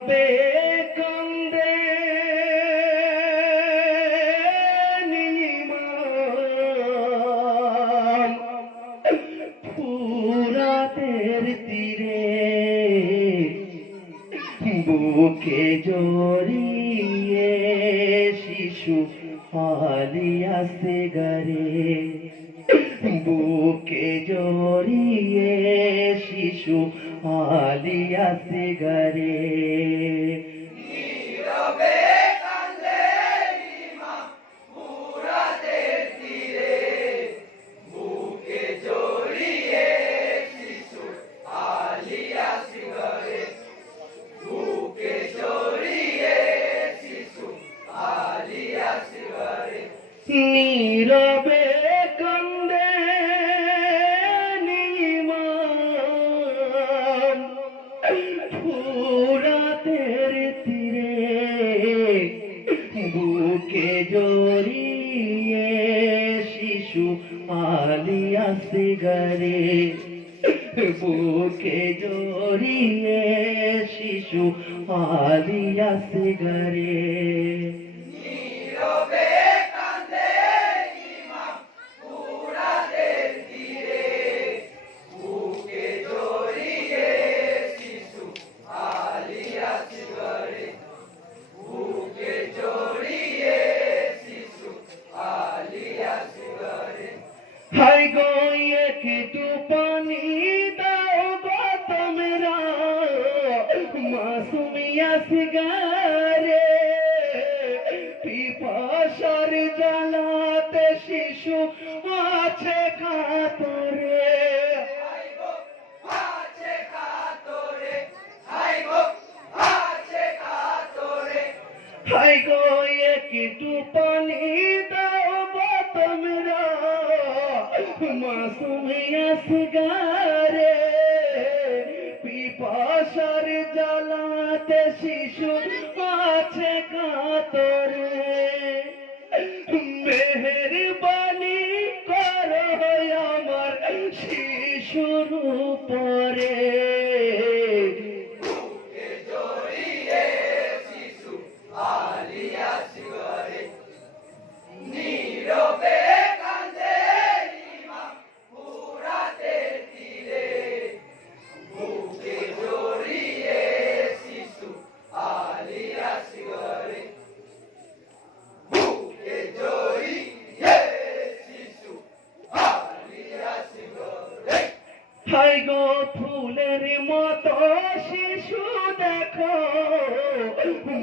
বেকন্দে নিমাম ফুরাতের তীরে বুকে জড়িয়ে শিশু হালিয়াছে গরে। বুকে জড়িয়ে শিশু হালিয়াছে গরে নীরবে আলিয়াসে গরে বুকে জড়িয়ে শিশু আলিয়াসে গরে হাই পানি দাও গো তোমরা। মাসুমিয়া সিগারে পিপাসার জ্বালাতে শিশু আছে কাতরে মাসুমিয়া সিগারে পিপাসার জ্বালাতে শিশু হাই গো ফুলের মতো শিশু দেখো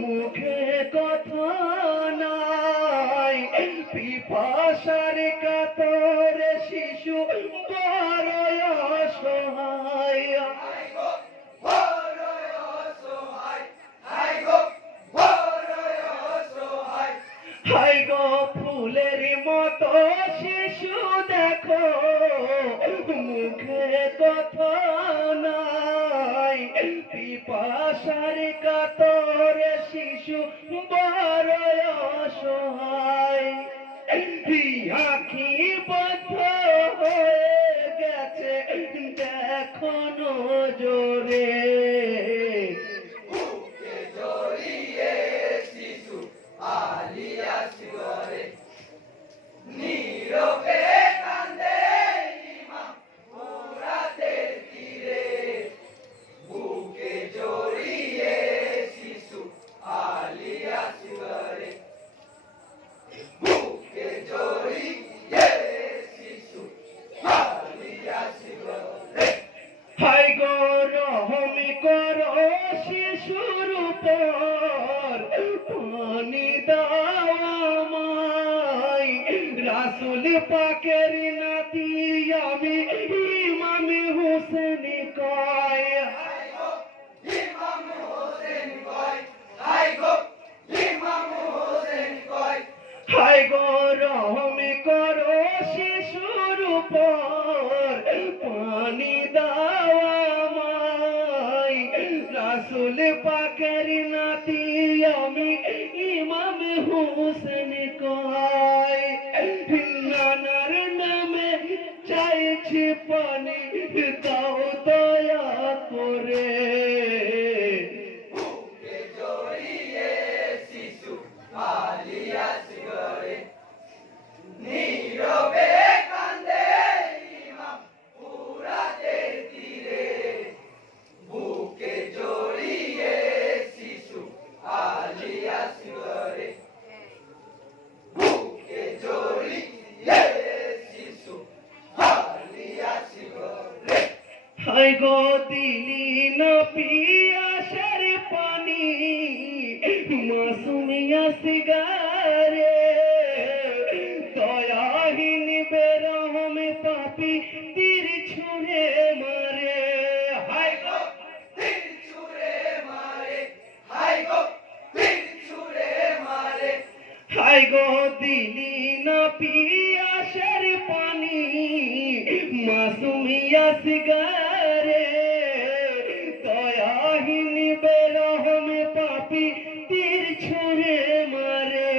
মুখে কথা নাই। পিপাসার কাতরে শিশু বড় অসহায়। হাই গো ফুলের মতো শিশু দেখো পিপাসার কাতর শিশু বড় অসহায়। আখি শিশুর উপর পানি দাওয়ামাই রাসুল পাকের নাতি আমি ইমাম হোসেন কয়। হাই গো রহমি আমি ইমাম হোসেন কয় নানার কোথায় গো তিনি না পিয়াসার পানি। মাসুমিয়া সিগারে। দয়াহীন বেরহম পাপি তীর ছুঁড়ে মারে। হায় গো তীর ছুঁড়ে মারে। হায় গো তীর ছুঁড়ে মারে। হায় গো তিনি না পিয়া ছুঁড়ে মারে।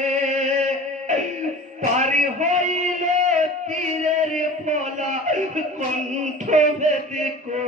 পার হইল তীরের ফলা কণ্ঠ ভেদ করে